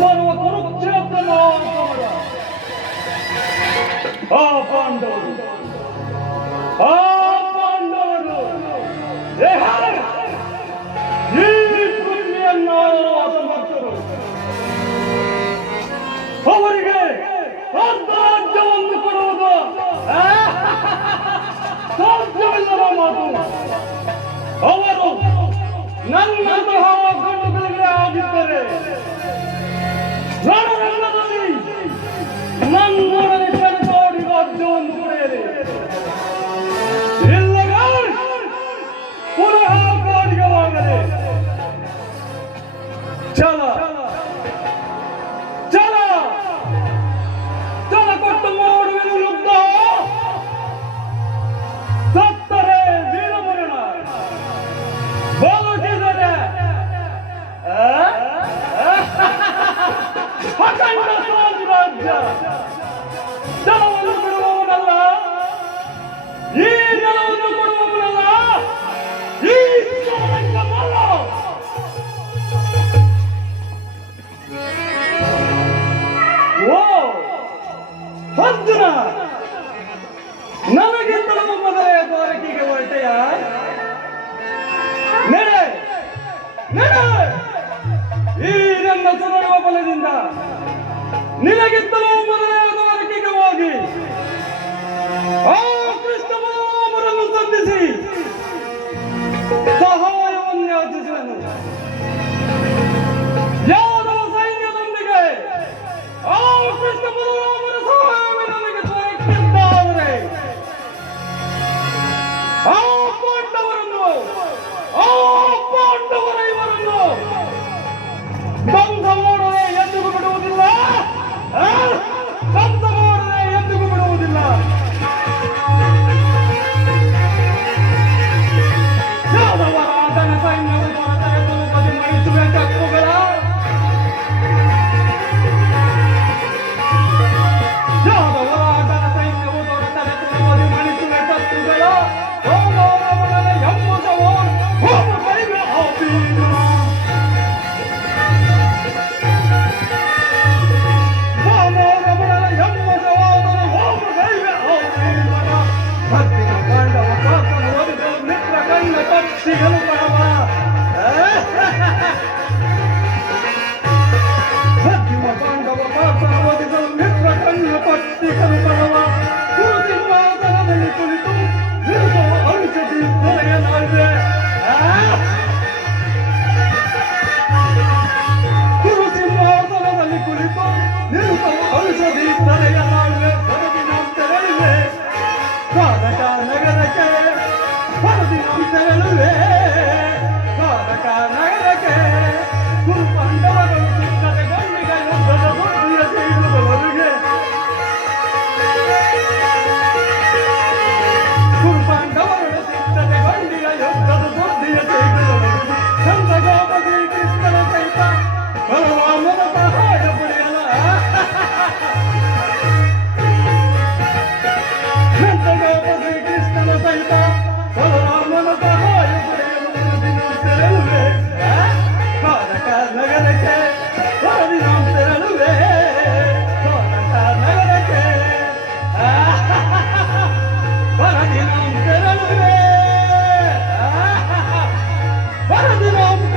ಮುಂಬರುವ ಕುರುಕ್ಷೇತ್ರ ಮಹಾಸಮರ ಆ ಪಾಂಡವರು ಈ ಪೃಥ್ವಿಯನ್ನ ಸಮರ್ಥರು ಅವರಿಗೆ ರಾಜ್ಯವನ್ನು ಕೊಡುವುದು ಸಾಧ್ಯವಿಲ್ಲದ ಮಾತು. ಅವರು ನನ್ನಂತಹ ಗಂಡುಗಳಿಗೆ ಆಗಿದ್ದರೆ ರಣರಂಗದಲ್ಲಿ ನನ್ನೊಡನೆ ಸೆಣಸಾಡಿ ರಾಜ್ಯವನ್ನು ಪಡೆಯಲಿ. ಇಲ್ಲವೇ ಪುನಃ ಕಾರ್ಯವಾಗಲಿ. ಛಲ ಛಲ ಛಲ ಕೊಟ್ಟು ಮಾಡುವೆನು ಯುದ್ಧ. ಸತ್ತರೆ ವೀರಮರಣ, ಬದುಕಿದರೆ ಅಖಂಡ ಸಾಮ್ರಾಜ್ಯ. ಜಲವನ್ನು ಬಿಡುವವನಲ್ಲ, ಈ ಜಲವನ್ನು ಕೊಡುವವನಲ್ಲ, ಈ ಶಿವಲಿಂಗಮಲ್ಲ. ಓ ಅರ್ಜುನ, ನನಗಿಂತಲೂ ಮೊದಲೇ ದ್ವಾರಕೆಗೆ ಹೊರಟೆಯ? ನಡೆ ನಡೆ, ಈ ನನ್ನ ಸುನಡುವ ಬಲದಿಂದ ನಿನಗಿಂತಲೂ ಮೊದಲೇ ದ್ವಾರಕೆಗೆ ಹೋಗಿ ಆ ಕೃಷ್ಣ ಬಲರಾಮರನ್ನು ಸಂಧಿಸಿ ಸಹಾಯವನ್ನು ಯಾಚಿಸುವೆನು. ಯಾದವ ಸೈನ್ಯದೊಂದಿಗೆ ಆ ಕೃಷ್ಣ ಬಲರಾಮರ ಸಹಾಯವೇ ನನಗೆ ದೊರಕಿದ್ದಾದರೆ ಆ ಪಾಂಡವರ ಇವರನ್ನು ಧ್ವಂಸ ಮಾಡದೆ ಎಂದಿಗೂ ಬಿಡುವುದಿಲ್ಲ, ಧ್ವಂಸ ಮಾಡದೆ ಎಂದಿಗೂ ಬಿಡುವುದಿಲ್ಲ. ಯಾದವರ ಧನ ಸೈನ್ಯವು ದೊರೆತರೆ ತಲುಪದೆ ಮಣಿಸುವೆ ಚಕ್ರುಗಳ. ಯಾದವರ ಧನ ಸೈನ್ಯವು ದೊರೆತರೆ ತಲುಪದೆ ಮಣಿಸುವೆ ಚಕ್ರುಗಳ. ಹೋಮರಮಣನ ಎಂಬುದವು ಹೋಮ ಕೈವೆ ಆಪೀನ. ಹೋಮರಮಣನ ಎಂಬುದವಾದರೂ ಹೋಮ ಕೈವೆ ಆಪೀನ. ಭಕ್ತಿನ ಪಾಂಡವ ಪಾಪನ ಒಲಿಸಲು ಮಿತ್ರ ಕಣ್ಣ ಪಕ್ಷಿಗಳು ಪಡವ. ಭಕ್ತಿನ ಪಾಂಡವ ಪಾಪನ ಒಲಿಸಲು ಮಿತ್ರ ಕಣ್ಣ ಪಕ್ಷಿಗಳು ಪಡವ. ಕುರುಸಿಂಹಾಸನದಲ್ಲಿ ಕುಳಿತು ನಿರುಪ ಔಷಧಿ ದೊರೆಯಲಾಗಿದೆ. ಕುರುಸಿಂಹಾಸನದಲ್ಲಿ ಕುಳಿತು ನಿರುಪ ಔಷಧಿ ದೊರೆಯಲಾಗಿದೆ. ಹೊರದಿನಂತೆರಳುವೆ ಸಾಧಕ ನಗರಕ್ಕೆ, ಹೊರದಿನಂತೆರಳುವೆ ಸಾಧಕ ನಗರಕ್ಕೆ. ಕುರು ಪಾಂಡವಗಳು ಸಿದ್ಧತೆಗೊಂಡಿಗ ಯುದ್ಧದ ಬುದ್ಧಿಯ ಸೇರುವವರಿಗೆ. ಕುರು ಪಾಂಡವಗಳು ಸಿದ್ಧತೆಗೊಂಡಿಗ ಯುದ್ಧದ ಬುದ್ಧಿಯ ಸೇರುವವರಿಗೆ. ಚಂದ್ರಗೋಪ ಶ್ರೀಕೃಷ್ಣನ ಸಹಿತ ಬಲರಾಮನ ಸಹಾಯ ಪಡೆಯಲ. ಚಂದ್ರಗೋಪ ಶ್ರೀಕೃಷ್ಣನ ಸಹಿತ ಬಲರಾಮನ ಸಹಾಯ ಪಡೆಯಲು ಹೊರದಿನಂತೆರಳುವೆ ಸಾಧಕ ನಗರಕ್ಕೆ. ಹೊರದಿನಂತೆರಳುವೆ ಸಾಧಕ ನಗರಕ್ಕೆ. ಹೊರದಿನಂತೆರಳುವೆ ಹೊರದಿನಂತೆರಳುವೆ.